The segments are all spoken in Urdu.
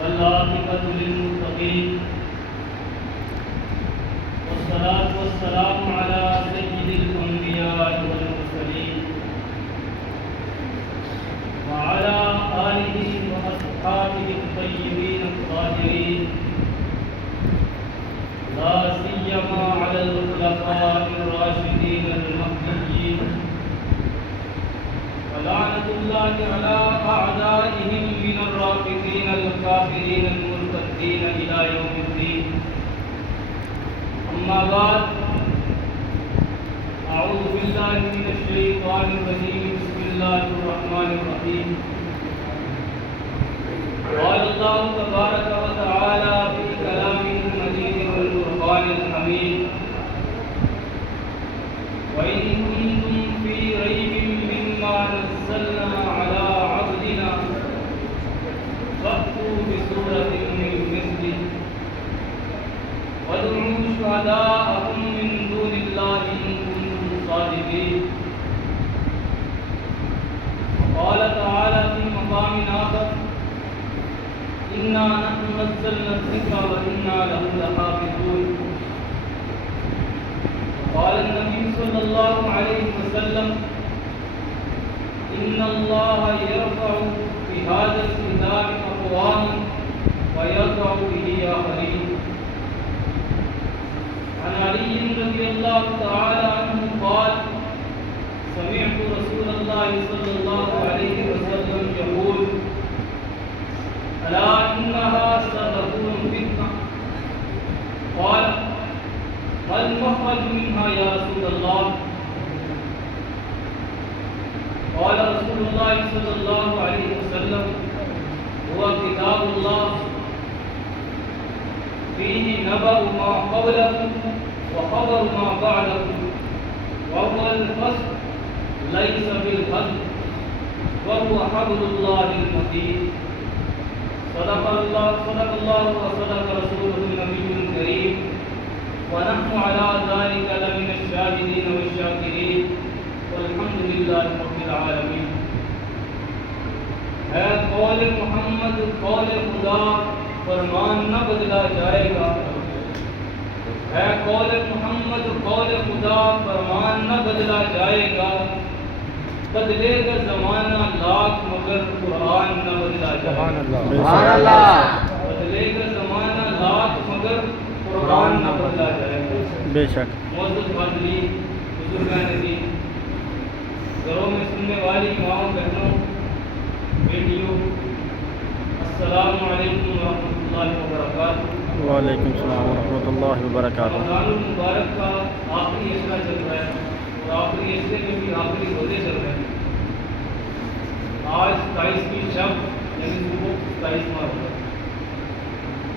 والعاقبة للمتقين والصلاة والسلام على سيد الأنبياء والمرسلين وعلى آله وأصحابه الطيبين الطاهرين لا سيما على الخلفاء الراشدين المهديين ولعنة الله على أعدائهم من الرافضين الكافرين المرتدين إلى يوم الدين. أما بعد، أعوذ بالله من الشيطان الرجيم. بسم الله الرحمن الرحيم. قال الله تبارك وتعالى في كلامه المجيد والفرقان الحميد: وإن كنتم في ريب مما نزلنا على عبدنا فأتوا بسورة من مثله وادعوا شهداءكم من دون الله إن كنتم صادقين. وقال تعالى في مقام آخر: إنا نحن نزلنا الذكر وإنا له لحافظون. وقال النبي صلى الله عليه وسلم: إن الله يرفع بهذا الكتاب أقواما ويضع به آخرين. عن علي رضي الله تعالى عنه قال: سمعت رسول الله صلى الله عليه وسلم يقول: ألا إنها ستكون فتنة. قال: ما المخرج منها يا رسول الله؟ قال رسول الله صلى الله عليه وسلم: هو كتاب الله فيه نبأ ما قبلكم وخبر ما بعدكم وهو الفصل ليس بالهزل وهو حبل الله المتين. صدق الله وصدق رسوله النبي الكريم ونحن على ذلك لمن الشاهدين والشاكرين والحمد لله رب العالمین. ہے قول محمد قول خدا فرمان نہ بدلا جائے گا. ہے قول محمد قول خدا فرمان نہ بدلا جائے گا. بدلے گا زمانہ لاکھ مگر قرآن نہ بدلا جائے گا. سبحان اللہ. بدلے گا زمانہ لاکھ مگر قرآن نہ بدلا جائے گا. بے شک. معزز حاضرین، بزرگان دین، گھروں میں سننے والی ماؤں بہنوں بیٹیوں، السلام علیکم ورحمۃ اللہ وبرکاتہ. وعلیکم السلام ورحمۃ اللہ وبرکاتہ. رمضان المبارک کا آخری عشرہ چل رہا ہے اور آخری عشرے میں بھی آخری روزے چل رہے ہیں. آج 27ویں شب یعنی صبح 27واں روزہ.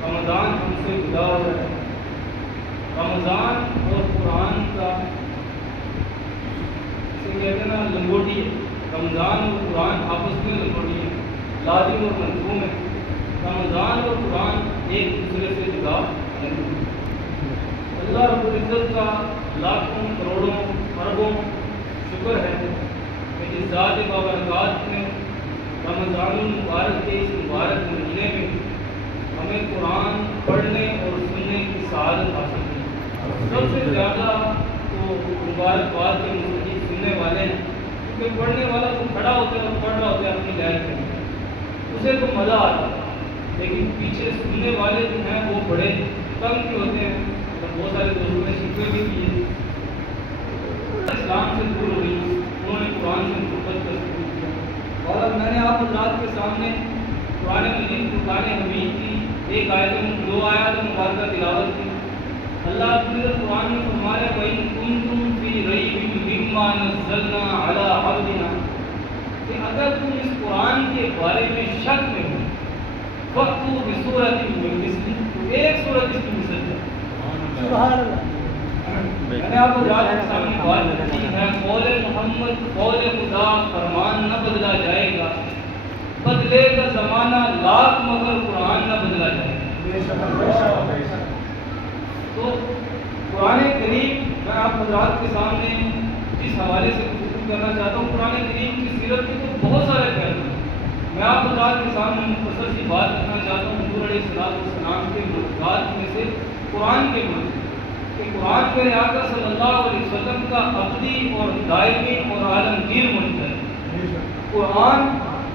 رمضان ہم سے جدا ہو رہا ہے. رمضان اور قرآن کا کہتے ہیں نا لنگوٹی ہے. رمضان اور قرآن آپس میں لنگوٹی ہے، لازم اور ملزوم ہے. رمضان اور قرآن ایک دوسرے سے جدا نہیں. اللہ رب العزت کا لاکھوں کروڑوں اربوں شکر ہے کہ اس ذات بابرکات نے رمضان المبارک کے اس مبارک مہینے میں ہمیں قرآن پڑھنے اور سننے کی سعادت حاصل کی. سب سے زیادہ تو مبارکباد کے مستحق سننے والے ہیں، کیونکہ پڑھنے والا تو کھڑا ہوتا ہے اور پڑھ رہا ہوتا ہے اپنی لائف میں، اسے تو مزہ آتا ہے. لیکن پیچھے سننے والے جو ہیں وہ بڑے تنگ بھی ہوتے ہیں. اور بہت سارے دوستوں نے شکوے بھی کیے، اسلام سے دور ہو گئی، انہوں نے قرآن سے محبت کا ثبوت کیا. اور اب میں نے آپ حضرات کے سامنے قرآن مجید فرقان حمید کی ایک آیت دو آیات مبارکہ تلاوت کی. اللہ قرآن میں فرما رہا ہے: وَإِن كُنتُمْ فِي رَيْبٍ مِّمَّا نَزَّلْنَا عَلَىٰ عَبْدِنَا، کہ اگر تم اس قرآن کے بارے میں شک میں ہو فَأْتُوا بِسُورَةٍ مِّن مِّثْلِهِ، ایک سورت اس کی مثل ہے. سبحان اللہ. میں نے آپ کو یاد کے سامنے بات کی ہے: قول محمد قول خدا فرمان نہ بدلا جائے گا. بدلے گا زمانہ لاکھ مگر قرآن نہ بدلا جائے گا. تو قرآن کریم میں آپ حضرات کے سامنے اس حوالے سے گفتگو کرنا چاہتا ہوں. قرآن کریم کی سیرت کے تو بہت سارے پہلو ہیں. میں آپ حضرات کے سامنے مختصر سی بات کرنا چاہتا ہوں حضور علیہ السلام کے معجزات میں سے قرآن کے معجزے کہ قرآن میرے آقا صلی اللہ علیہ وسلم کا ابدی اور دائمی اور عالمگیر معجزہ ہے۔ قرآن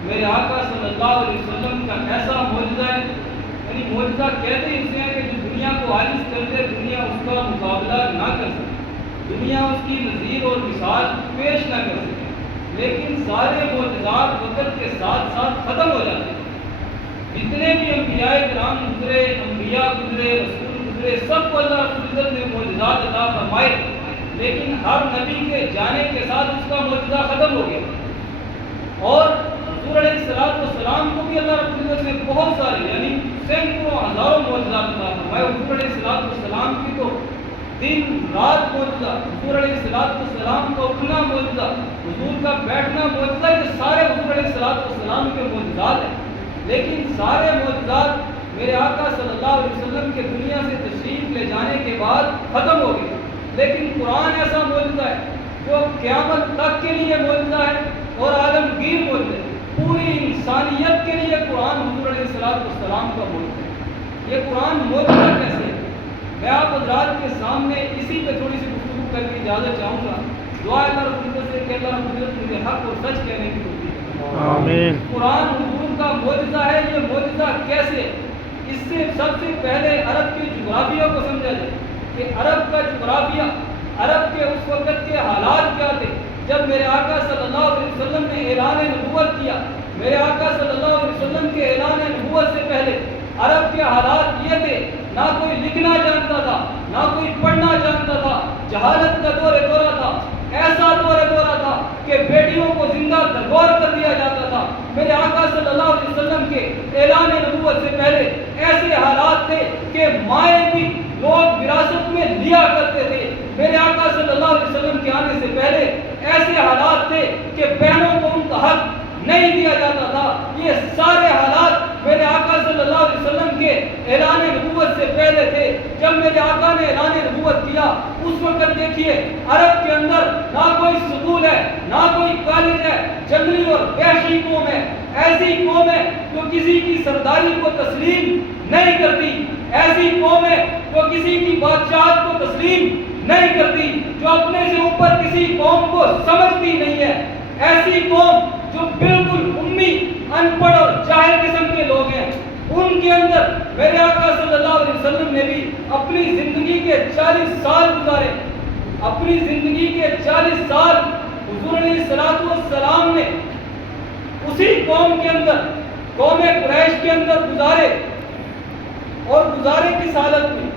میرے آقا صلی اللہ علیہ وسلم کا ایسا معجزہ ہے، یعنی معجزہ کہتے ہیں اسے کہ جو دنیا کو عاجز کر دے، دنیا اس کا مقابلہ نہ کر سکے، دنیا اس کی نظیر اور مثال پیش نہ کر سکے، لیکن سارے معجزات وقت کے ساتھ ساتھ ختم ہو جاتے ہیں۔ جتنے بھی انبیاء کرام گزرے، انبیاء گزرے، رسول گزرے، سب کو اللہ رب العزت نے معجزات عطا فرمائے، لیکن ہر نبی کے جانے کے ساتھ اس کا معجزہ ختم ہو گیا۔ اور حضور علیہ السلام کو بھی اللہ رب العزت نے بہت سارے یعنی سینکڑوں ہزاروں معجزات عطا فرمائے۔ حضور علیہ السلام کی تو دن رات معجزہ، حضور علیہ السلام کا اٹھنا معجزہ، حضور کا بیٹھنا معجزہ، یہ سارے حضور علیہ السلام کے معجزات ہیں۔ لیکن سارے معجزات میرے آقا صلی اللہ علیہ وسلم کے دنیا سے تشریف لے جانے کے بعد ختم ہو گئے، لیکن قرآن ایسا معجزہ ہے جو قیامت تک کے لیے معجزہ ہے اور عالمگیر معجزہ ہے۔ پوری انسانیت کے لیے قرآن حضور علیہ السلام کا معجزہ ہے۔ یہ قرآن معجزہ کیسے ہے؟ میں آپ حضرات کے سامنے اسی پہ تھوڑی سی گفتگو کر کے اجازت چاہوں گا۔ دعا اللہ رب العزت سے کہ اللہ رب العزت مجھے حق اور سچ کہنے کی توفیق دے۔ آمین۔ قرآن حضور کا معجزہ ہے، یہ معجزہ کیسے؟ اس سے سب سے پہلے عرب کے جغرافیہ کو سمجھا جائے کہ عرب کا جغرافیہ، عرب کے اس وقت کے حالات کیا تھے۔ جب میرے آقا صلی اللہ علیہ وسلم نے اعلان نبوت کیا، میرے آقا صلی اللہ علیہ وسلم کے اعلان نبوت سے پہلے عرب کے حالات یہ تھے، نہ کوئی لکھنا جانتا تھا، نہ کوئی پڑھنا جانتا تھا، جہالت کا دورہ تھا، ایسا دورہ تھا کہ بیٹیوں کو زندہ درگور کر دیا جاتا تھا۔ میرے آقا صلی اللہ علیہ وسلم کے اعلان نبوت سے پہلے ایسے حالات تھے کہ مائیں بھی لوگ وراثت میں لیا کرتے تھے۔ میرے آقا صلی اللہ علیہ وسلم کے آنے سے پہلے ایسے حالات تھے کہ بہنوں کو ان کا حق نہیں دیا جاتا تھا۔ یہ سارے حالات میرے آقا صلی اللہ علیہ وسلم کے اعلان نبوت سے پہلے تھے۔ جب میرے آقا نے اعلان نبوت کیا اس وقت دیکھیے عرب کے اندر نہ کوئی سکول ہے، نہ کوئی کالج ہے، جنگلی اور وحشی قوم ہے، ایسی قوم ہے جو کسی کی سرداری کو تسلیم نہیں کرتی، ایسی قوم ہے جو کسی کی بادشاہت کو تسلیم نہیں کرتی، جو اپنے سے اوپر کسی قوم کو سمجھتی نہیں ہے، ایسی قوم جو بالکل امی، ان پڑھ اور جاہل قسم کے لوگ ہیں۔ ان کے اندر میرے آقا صلی اللہ علیہ وسلم نے بھی اپنی زندگی کے 40 سال گزارے، اپنی زندگی کے 40 سال حضور علیہ السلام نے اسی قوم کے اندر، قوم قریش کے اندر گزارے، اور گزارے کس حالت میں؟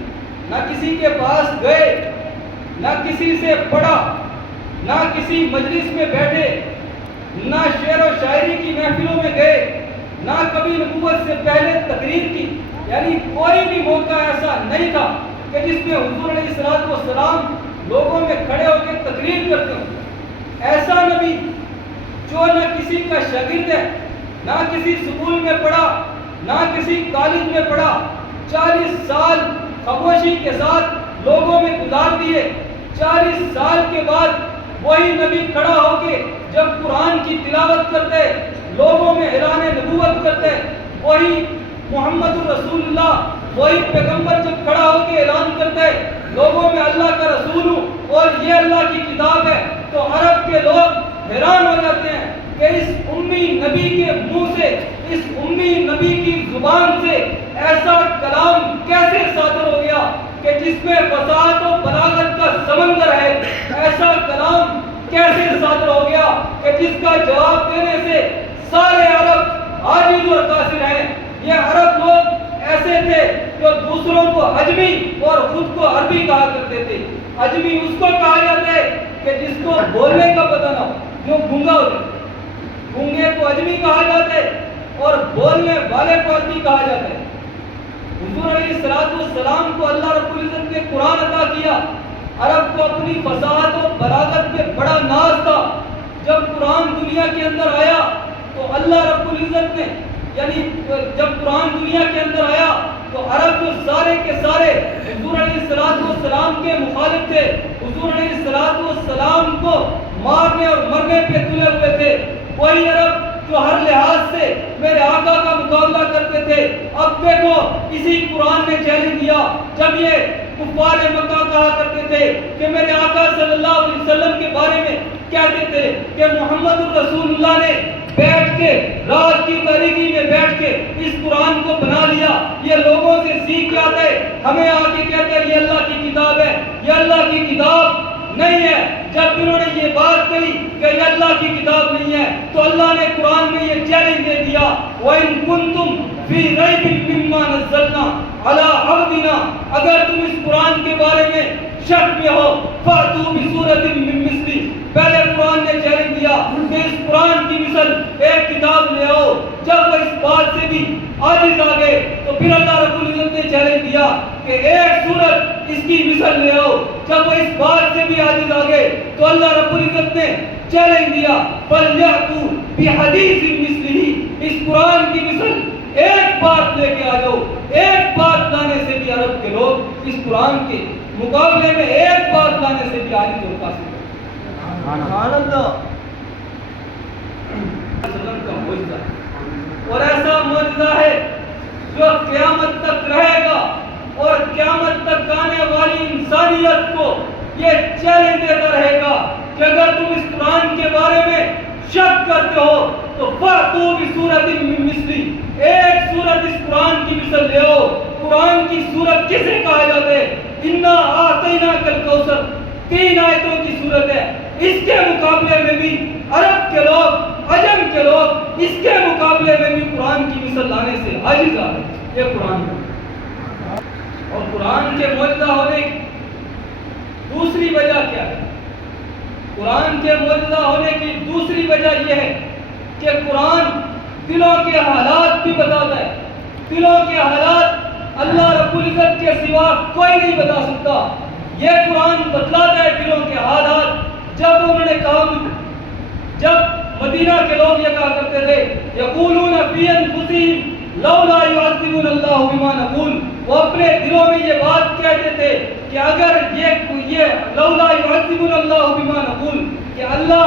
نہ کسی کے پاس گئے، نہ کسی سے پڑھا، نہ کسی مجلس میں بیٹھے، نہ شعر و شاعری کی محفلوں میں گئے، نہ کبھی نبوت سے پہلے تقریر کی، یعنی کوئی بھی موقع ایسا نہیں تھا کہ جس میں حضور علیہ السلام لوگوں میں کھڑے ہو کے تقریر کرتے ہوں۔ ایسا نبی جو نہ کسی کا شاگرد ہے، نہ کسی سکول میں پڑھا، نہ کسی کالج میں پڑھا، 40 سال خاموشی کے ساتھ لوگوں میں گزار دیے۔ 40 سال کے بعد وہی نبی کھڑا ہو کے جب قرآن کی تلاوت کرتے، لوگوں میں اعلان نبوت کرتے، وہی محمد الرسول اللہ، وہی پیغمبر جب کھڑا ہو کے اعلان کرتے لوگوں میں اللہ کا رسول ہوں اور یہ اللہ کی کتاب ہے، تو عرب کے لوگ حیران ہو جاتے ہیں کہ اس امی نبی کے منہ سے، اس امی نبی کی زبان سے ایسا کلام کیسے صادر ہو گیا کہ جس میں فصاحت و بلاغت کا سمندر ہے، ایسا کلام کیسے صادر ہو گیا کہ جس کا جواب دینے سے سارے عرب عاجز اور قاصر ہیں۔ یہ عرب لوگ ایسے تھے جو دوسروں کو عجمی اور خود کو عربی کہا کرتے تھے۔ عجمی اس کو کہا جاتا ہے کہ جس کو بولنے کا پتہ نہ ہو، جو گونگا ہو جائے، گونگے کو عجمی کہا جاتا ہے اور بولنے والے کو عربی کہا جاتا ہے۔ حضور علیہ السلام کو اللہ رب العزت نے قرآن عطا کیا، عرب کو اپنی فصاحت و بلاغت پہ بڑا ناز تھا۔ جب قرآن دنیا کے اندر آیا تو اللہ رب العزت نے، یعنی جب قرآن دنیا کے اندر آیا تو عرب جو سارے کے سارے حضور علیہ السلام کے مخالف تھے، حضور علیہ السلام کو مارنے اور مرنے پہ تلے ہوئے تھے، وہی عرب جو ہر لحاظ سے میرے آقا کا مقابلہ کرتے تھے۔ اب دیکھو اسی قرآن نے چیلنج دیا جب یہ کفار مکہ کہا کرتے تھے کہ میرے آقا صلی اللہ علیہ وسلم کے بارے میں کہتے تھے کہ محمد الرسول اللہ نے بیٹھ کے رات کی تاریکی میں بیٹھ کے اس قرآن کو بنا لیا، یہ لوگوں سے سیکھ کے آتا ہے، ہمیں آگے کہتا ہے یہ اللہ کی کتاب ہے، یہ اللہ کی کتاب نہیں ہے۔ جب انہوں نے یہ بات کہی کہ یہ اللہ کی کتاب نہیں ہے تو اللہ نے قرآن میں یہ چیلنج دے دیا، وَإِن كُنتُمْ فِي رَيْبٍ مِّمَّا نَزَّلْنَا عَلَىٰ عَبْدِنَا، اگر تم اس قرآن کے بارے میں شک میں ہو فَأْتُوا بِسُورَةٍ مِّن مِّثْلِهِ، پہلے قرآن نے چیلنج دیا کہ اس قرآن کی مثل ایک کتاب لے آؤ۔ جب وہ اس بات سے بھی عاجز آ گئے تو پھر اللہ رب العزت نے چیلنج دیا کہ ایک سورت اس کی مثل لے آؤ۔ جب وہ اس بات سے بھی عاجز آ گئے تو اللہ رب العزت نے چیلنج دیا فَلْيَأْتُوا بِحَدِيثٍ مِّثْلِهِ، اس قرآن کی مثل ایک بات لے کے آ جاؤ۔ ایک بات لانے سے بھی عرب کے لوگ اس قرآن کے مقابلے میں ایک بات لانے سے بھی عاجز اور قاصر ہیں۔ سبحان اللہ، کا معجزہ اور ایسا معجزہ ہے جو قیامت تک رہے گا اور قیامت تک آنے والی انسانیت کو یہ چیلنج دیتا رہے گا کہ اگر تم اس قرآن کے بارے میں شک کرتے ہو تو فَأْتُوا بِسُورَةٍ مِّن مِّثْلِهِ، ایک سورت اس قرآن کی مثل لے آؤ۔ قرآن کی سورت کسے کہا جاتا ہے؟ اِنَّا أَعْطَيْنَاكَ الْكَوْثَرَ، 3 آیتوں کی سورت ہے۔ اس کے مقابلے میں بھی عرب کے لوگ، عجم کے لوگ اس کے مقابلے میں بھی قرآن کی مثل لانے سے عاجز آ گئے۔ یہ قرآن ہے اور قرآن کے معجزہ ہونے کی دوسری وجہ کیا ہے؟ قرآن کے معجزہ ہونے کی دوسری وجہ یہ ہے کہ قرآن دلوں کے حالات بھی بتاتا ہے۔ دلوں کے حالات اللہ رب العزت کے سوا کوئی نہیں بتا سکتا۔ یہ قرآن بتلاتا ہے دلوں کے حالات۔ جب انہوں نے کہا، جب مدینہ کے لوگ یہ کہا کرتے تھے یقولون فی انفسہم لولا یعذبنا اللہ بما نقول، وہ اپنے دلوں میں یہ بات کہتے تھے کہ اگر یہ لولا یعذبنا اللہ بما نقول، کہ اللہ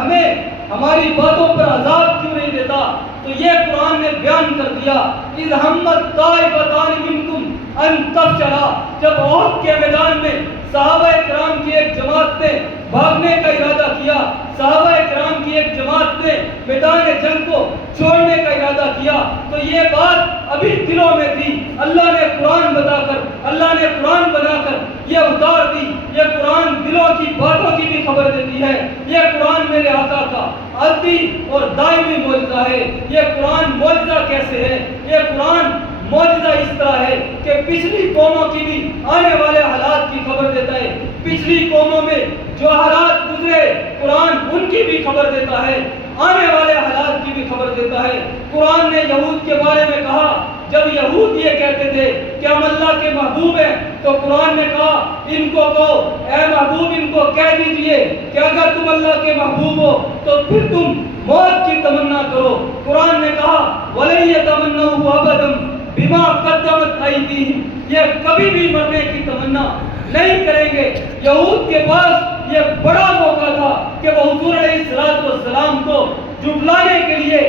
ہمیں ہماری باتوں پر عذاب کیوں نہیں دیتا، تو یہ قرآن نے بیان کر دیا اذ ہمت طائفتان منکم ان تفشلا، جب احد کے میدان میں صحابہ کرام کی ایک جماعت نے بھاگنے کا ارادہ کیا، صحابہ کرام کی ایک جماعت نے میدان جنگ کو چھوڑنے کا ارادہ کیا، تو یہ بات ابھی دلوں میں تھی۔ اللہ نے قرآن بتا کر، اللہ نے قرآن بنا کر یہ اتار دی۔ یہ قرآن دلوں کی باتوں کی بھی خبر دیتی ہے۔ یہ قرآن میرے آقا کا عادی اور دائمی معجزہ ہے۔ یہ قرآن معجزہ کیسے ہے؟ یہ قرآن معجزہ اس طرح ہے کہ پچھلی قوموں کی بھی آنے والے حالات کی خبر دیتا ہے۔ پچھلی قوموں میں جو حالات گزرے قرآن ان کی بھی خبر دیتا ہے، آنے والے حالات کی بھی خبر دیتا ہے۔ قرآن نے یہود کے بارے میں کہا، جب یہود یہ کہتے تھے کہ ہم اللہ کے محبوب ہیں تو قرآن نے کہا ان کو کہو اے محبوب ان کو کہہ دیجئے کہ اگر تم اللہ کے محبوب ہو تو پھر تم موت کی تمنا کرو۔ قرآن نے کہا وَلَن يَتَمَنَّوْهُ أَبَدًا بِمَا قَدَّمَتْ أَيْدِيهِمْ، یہ کبھی بھی مرنے کی تمنا نہیں کریں گے۔ یہود کے پاس یہ بڑا موقع تھا کہ وہ حضور علیہ السلام کو جھٹلانے کے لیے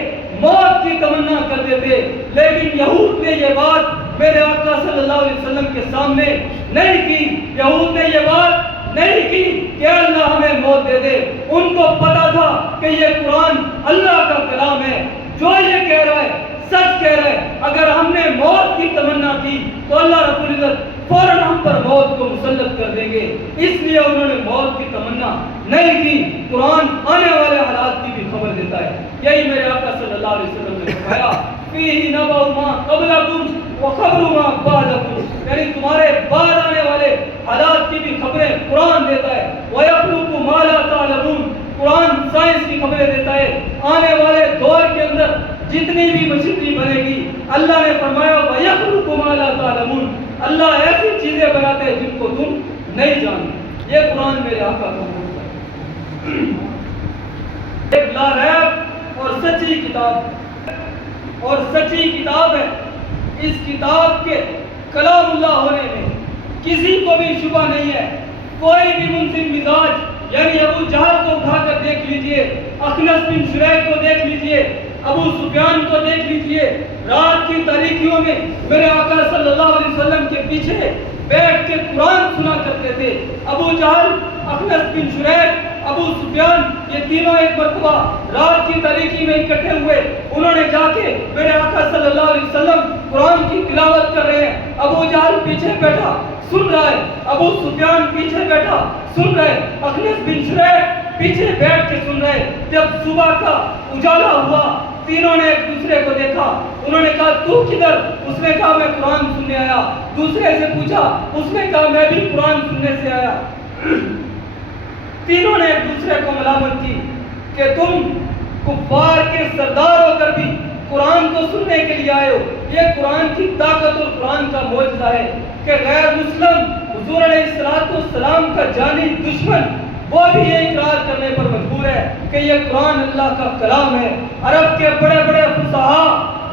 موت کی تمنا کرتے تھے، لیکن یہود نے یہ بات میرے آقا صلی اللہ علیہ وسلم کے سامنے نہیں کی۔ یہود نے یہ بات نہیں کی کہ اللہ ہمیں موت دے دے۔ ان کو پتا تھا کہ یہ قرآن اللہ کا کلام ہے، جو یہ کہہ رہا ہے سچ کہہ رہا ہے۔ اگر ہم نے موت کی تمنا کی تو اللہ رب العزت فوراً ہم پر موت کو مسلط کر دیں گے، اس لیے انہوں نے موت کی تمنا نہیں کی۔ قرآن آنے والے حالات کی بھی خبر دیتا ہے۔ یہی میرے آقا صلی اللہ علیہ وسلم نے فرمایا فیہ نبأ ما قبلکم وخبر ما بعدکم، یعنی تمہارے بعد آنے والے حالات کی بھی خبریں قرآن دیتا ہے۔ وَيَخْلُقُ مَا لَا تَعْلَمُونَ، قرآن سائنس کی خبریں دیتا ہے۔ آنے والے دور کے اندر جتنی بھی مشینری بنے گی، اللہ نے فرمایا وَيَخْلُقُ مَا لَا تَعْلَمُونَ، اللہ ایسی چیزیں بناتے ہیں جن کو تم نہیں جانتے۔ یہ قرآن میرے آقا کا حکم ہے، ایک لا ریب اور سچی کتاب، اور سچی کتاب ہے۔ اس کتاب کے کلام اللہ ہونے میں کسی کو بھی شبہ نہیں ہے۔ کوئی بھی منصف مزاج، یعنی ابو جہل کو اٹھا کر دیکھ لیجئے، اخنس بن شریح کو دیکھ لیجئے، ابو لیے رات کی تاریکیوں میں میرے آقا صلی اللہ علیہ وسلم کے پیچھے بیٹھ کے قرآن سنا کرتے تھے۔ ابو جہل، اخنس بن شریح، ابو سفیان، یہ تینوں ایک مرتبہ رات کی تاریکی میں اکٹھے ہوئے۔ انہوں نے جا کے میرے آقا صلی اللہ علیہ وسلم قرآن کی تلاوت کر رہے ہیں، ابو جہل پیچھے بیٹھا سن رہا ہے، ابو سفیان پیچھے بیٹھا سن رہے، اخنس بن شریح پیچھے بیٹھ کے سن رہے۔ جب صبح کا اجالا ہوا، تینوں نے ایک دوسرے کو دیکھا۔ انہوں نے کہا تو کدھر؟ اس نے کہا میں قرآن سننے آیا۔ دوسرے سے پوچھا، اس نے کہا میں بھی قرآن سننے سے آیا۔ تینوں نے ایک دوسرے کو ملامت کی کہ تم کفار کے سردار ہو کر بھی قرآن کو سننے کے لیے آئے ہو۔ یہ قرآن کی طاقت اور قرآن کا معجزہ ہے کہ غیر مسلم حضور علیہ السلام کا جانی دشمن وہ بھی یہ اقرار کرنے پر مجبور ہے کہ یہ قرآن اللہ کا کلام ہے۔ عرب کے بڑے بڑے فصحاء،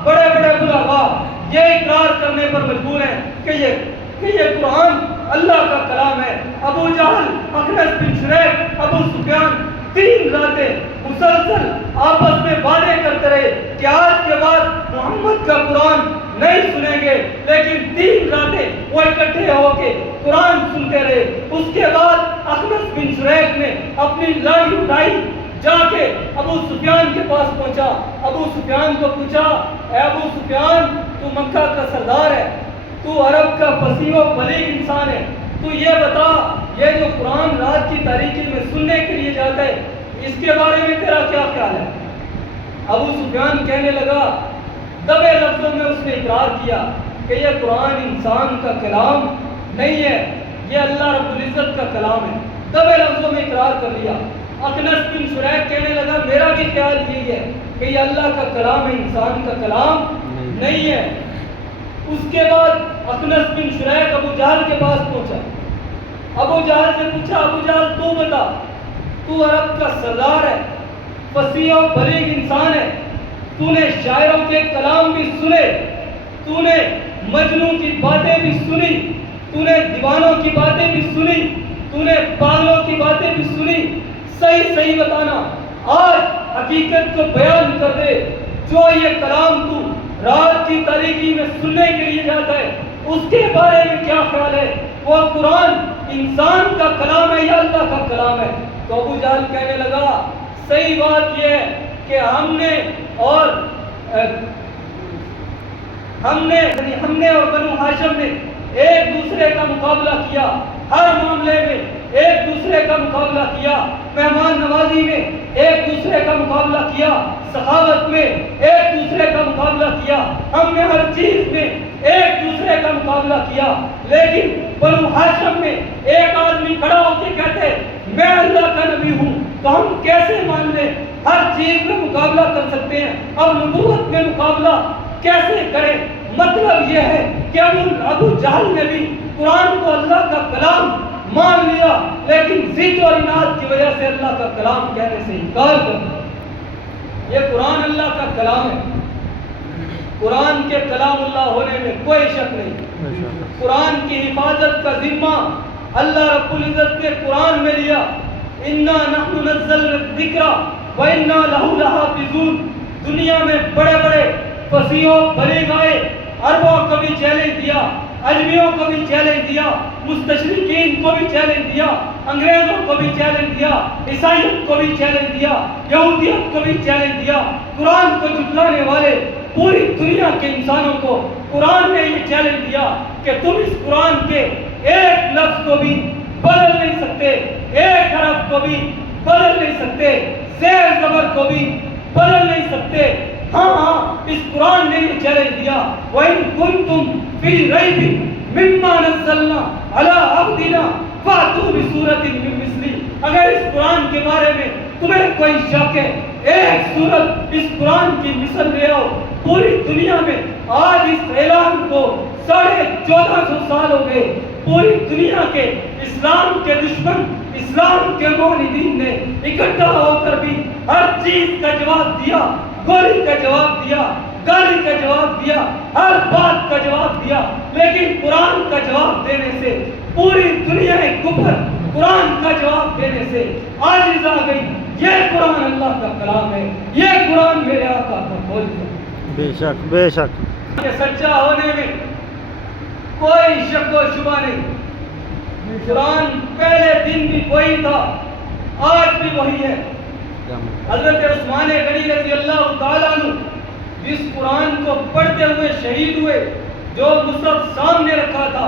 بڑے بڑے بلاغاء یہ اقرار کرنے پر مجبور ہیں کہ یہ قرآن اللہ کا کلام ہے۔ ابو جہل، اخنس بن شریح، ابو سفیان 3 راتیں مسلسل آپس میں وعدے کرتے رہے کہ آج کے بعد محمد کا قرآن نہیں سنیں گے، لیکن 3 راتیں وہ اکٹھے ہو کے قرآن سنتے رہے۔ اس کے بعد اخنس بن شریح نے اپنی لاٹھی اٹھائی، جا کے ابو سفیان کے پاس پہنچا۔ ابو سفیان کو پوچھا، اے ابو سفیان، تو مکہ کا سردار ہے، تو عرب کا فصیح و بلیغ انسان ہے، تو یہ بتا یہ جو قرآن رات کی تاریکی میں سننے کے لیے جاتا ہے اس کے بارے میں تیرا کیا خیال ہے؟ ابو سفیان کہنے لگا، دبے لفظوں میں اس نے اقرار کیا کہ یہ قرآن انسان کا کلام نہیں ہے، یہ اللہ رب العزت کا کلام ہے۔ دبے لفظوں میں اقرار کر لیا۔ اخنس بن شریح کہنے لگا میرا بھی خیال یہی ہے کہ یہ اللہ کا کلام ہے، انسان کا کلام نہیں ہے۔ اس کے بعد اخنس بن شریح ابو جہل کے پاس پہنچا۔ ابو جہل سے پوچھا، ابو جہل تو بتا، تو عرب کا سردار ہے، فصیح و بلیغ انسان ہے، تو نے شاعروں کے کلام بھی سنے، تو نے مجنوں کی باتیں بھی سنی، تو نے دیوانوں کی باتیں بھی سنی، تو نے پاگلوں کی باتیں بھی سنی، صحیح بتانا، آج حقیقت کو بیان کر دے، جو یہ کلام تو رات کی تاریکی میں سننے کے لیے جاتا ہے اس کے بارے میں کیا خیال ہے؟ وہ قرآن انسان کا کلام ہے یا اللہ کا کلام ہے؟ تو ابو جہل کہنے لگا صحیح بات یہ ہے کہ ہم نے اور بنو ہاشم نے ایک دوسرے کا مقابلہ کیا، ہر معاملے میں ایک دوسرے کا مقابلہ کیا، مہمان نوازی میں ایک دوسرے کا مقابلہ کیا، سخاوت میں ایک دوسرے کا مقابلہ کیا، ہم نے ہر چیز میں ایک دوسرے کا مقابلہ کیا، لیکن بنو ہاشم میں ایک آدمی کھڑا ہو کے کہتے میں اللہ کا نبی ہوں، تو ہم کیسے مان لیں؟ ہر چیز میں مقابلہ کر سکتے ہیں، اب نبوت میں مقابلہ کیسے کریں؟ مطلب یہ ہے کہ ابو جہل نے بھی قرآن کو اللہ کا کلام مان لیا، لیکن ضد اور اناد کی وجہ سے اللہ کا کلام کہنے سے انکار کر دیا۔ یہ قرآن اللہ کا کلام ہے، قرآن کے کلام اللہ ہونے میں کوئی شک نہیں۔ قرآن کی حفاظت کا ذمہ اللہ رب العزت نے قرآن میں لیا، اِنَّا نَحْنُ نَزَّلْنَا الذِّكْرَ وَإِنَّا لَهُ لَحَافِظُونَ۔ دنیا میں بڑے بڑے فصیح و بلیغ آئے، عربوں کو بھی چیلنج دیا، عجمیوں کو بھی چیلنج دیا، مستشرقین کو بھی چیلنج دیا، انگریزوں کو بھی چیلنج دیا، عیسائیت کو بھی چیلنج دیا، یہودیت کو بھی چیلنج دیا۔ قرآن کو جھٹلانے والے پوری دنیا کے انسانوں کو قرآن نے یہ چیلنج دیا کہ تم اس قرآن کے ایک لفظ کو بھی بدل نہیں سکتے، ایک حرف کو بھی بدل نہیں سکتے، زیر زبر کو بھی بدل نہیں سکتے۔ ہاں اس قرآن نے یہ چیلنج دیا، وَإِن كُنتُمْ فِي رَيْبٍ مِّمَّا نَزَّلْنَا عَلَىٰ عَبْدِنَا فَأْتُوا بِسُورَةٍ مِّن مِّثْلِهِ۔ اگر اس قرآن کے بارے میں تمہیں کوئی شک ہے، ایک سورت اس قرآن کی مثل لے آؤ۔ پوری دنیا میں آج اس اعلان کو 1450 سال ہو گئے، پوری دنیا کے اسلام کے دشمن، اسلام کے معاندین نے اکٹھا ہو کر بھی ہر چیز کا جواب دیا، گولی کا جواب دیا، گالی کا جواب دیا، ہر بات کا جواب دیا، لیکن قرآن کا جواب دینے سے پوری دنیا کفر قرآن کا جواب دینے سے عاجز آ گئی۔ یہ قرآن اللہ کا کلام ہے، یہ قرآن میرے آقا کا معجزہ ہے۔ بے شک بے شک کہ سچا ہونے میں کوئی شک و شبہ نہیں. قرآن پہلے دن بھی وہی تھا، آج بھی وہی ہے. حضرت عثمان غنی رضی اللہ تعالیٰ عنہ جس قرآن کو پڑھتے ہوئے شہید ہوئے، جو مصحف سامنے رکھا تھا،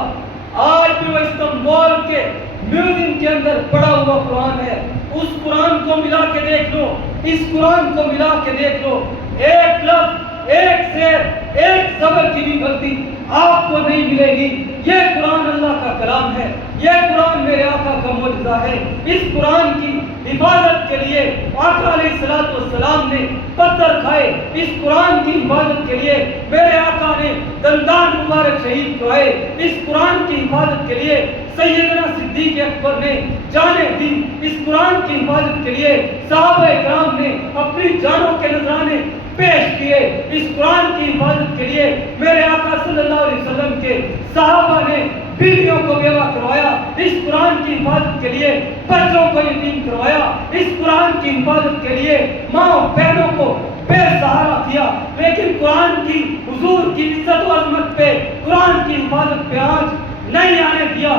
آج بھی وہ استنبول کے میوزیم کے اندر پڑا ہوا قرآن ہے. اس قرآن کو ملا کے دیکھ لو، اس قرآن کو ملا کے دیکھ لو، ایک لفظ، ایک شعر، ایک زبر کی بھی غلطی آپ کو نہیں ملے گی. یہ قرآن اللہ کا کلام ہے، یہ قرآن میرے آقا کا معجزہ ہے. اس قرآن کی حفاظت کے لیے آقا علیہ السلام نے پتھر کھائے. اس قرآن کی حفاظت کے لیے میرے آقا نے دندان مبارک شہید کروائے. اس قرآن کی حفاظت کے لیے سیدنا صدیق اکبر نے جانیں دی. اس قرآن کی حفاظت کے لیے صحابہ کرام نے اپنی جانوں کے نذرانے پیش کیے. اس قرآن کی حفاظت کے لیے میرے آقا صلی اللہ علیہ وسلم کے صحابہ نے بیویوں کو بیوہ کروایا. اس قرآن کی حفاظت کے لیے بچوں کو یتیم کروایا. اس قرآن کی حفاظت کے لیے ماں بہنوں کو بے سہارا کیا. لیکن قرآن کی حضور کی عزت و عظمت پہ، قرآن کی حفاظت پہ آج نہیں آنے دیا.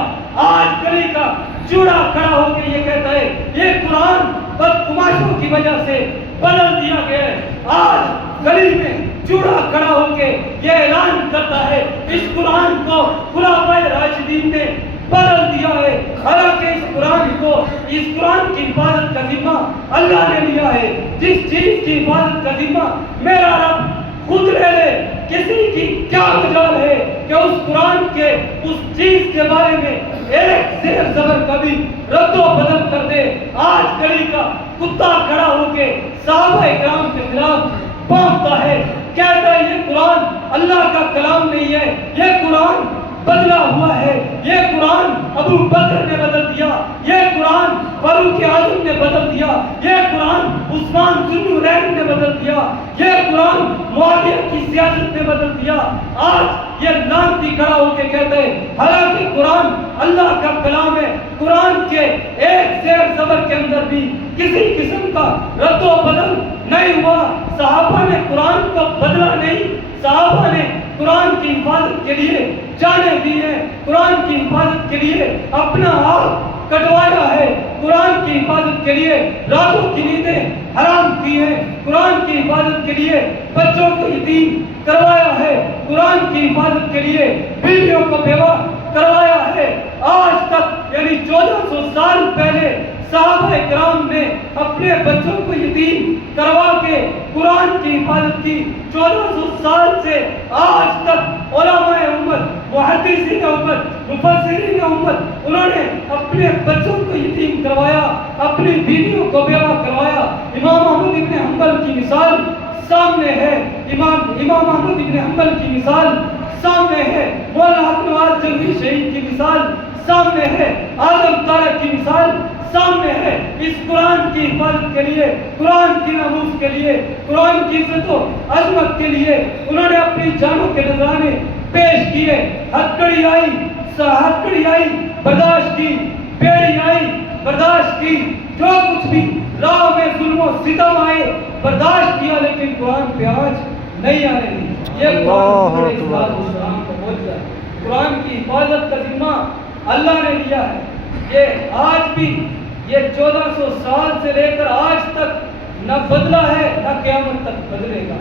آج گلی کا چوڑا کھڑا ہو کے یہ کہتا ہے یہ قرآن بدگماشوں کی وجہ سے بدل دیا گیا ہے. آج گلی میں چوڑا کھڑا ہو کے یہ اعلان کرتا ہے اس قرآن کو خلفائے راشدین نے بدل دیا ہے. حالانکہ اس قرآن کی حفاظت کا ذمہ اللہ نے لیا ہے. جس چیز کی حفاظت کا ذمہ میرا رب خود لے لے، کسی کی کیا مجال ہے کہ اس قرآن کے اس چیز کے بارے میں ایک زیر زبر کبھی رد و بدل کر دے. آج گلی کا کتا کھڑا ہو کے صحابہ کرام کے خلاف بھونکتا ہے، کہتا ہے یہ قرآن اللہ کا کلام نہیں ہے، یہ قرآن بدلا ہوا ہے، یہ قرآن ابو بکر نے بدل دیا، یہ قرآن فاروق اعظم نے بدل دیا، یہ قرآن عثمان ذوالنورین نے بدل دیا، یہ قرآن معاویہ کی سیاست نے بدل دیا. آج یہ لانتی کھڑا ہو کے کہتے ہیں حالانکہ قرآن اللہ کا کلام ہے. قرآن کے ایک زیر زبر کے اندر بھی کسی قسم کا رد و بدل نہیں ہوا. صحابہ نے قرآن کو بدلا نہیں، صحابہ نے قرآن کی حفاظت کے لیے جانیں دی ہیں، قرآن کی حفاظت کے لیے اپنا آپ کٹوایا ہے، قرآن کی حفاظت کے لیے راتوں کی نیندیں حرام کی ہیں، قرآن کی حفاظت کے لیے بچوں کو یتیم کروایا ہے، قرآن کی حفاظت کے لیے بیویوں کو بیوہ کروایا ہے. آج تک یعنی 1400 سال پہلے صحابہ کرام نے اپنے بچوں کو یتیم کروا کے قرآن کی حفاظت کی. 1400 سال سے آج تک علماء امت، محدثین امت، مفسرین امت، انہوں نے اپنے بچوں کو یتیم کروایا، اپنی بیویوں کو بیوہ کروایا. امام احمد ابن حنبل کی مثال سامنے ہے، امام احمد ابن حنبل کی مثال سامنے ہے، مولانا حق نواز جنگی شہید کی مثال سامنے ہے، اعظم طارق کی مثال سامنے ہے. اس قرآن کی حفاظت کے لیے، قرآن کی ناموس کے لیے، قرآن کی عزت و عظمت کے لیے انہوں نے اپنی جانوں کے نذرانے پیش کیے. ہتھکڑی آئی برداشت کی، بیڑی آئی برداشت کی، جو کچھ بھی راہ میں ظلم و ستم آئے برداشت کیا، لیکن قرآن پہ آج نہیں آنے دی. یہ قرآن کا معجزہ ہے. قرآن کی حفاظت کا ذمہ اللہ نے لیا ہے. یہ آج بھی یہ 1400 سال سے لے کر آج تک نہ بدلا ہے، نہ قیامت تک بدلے گا.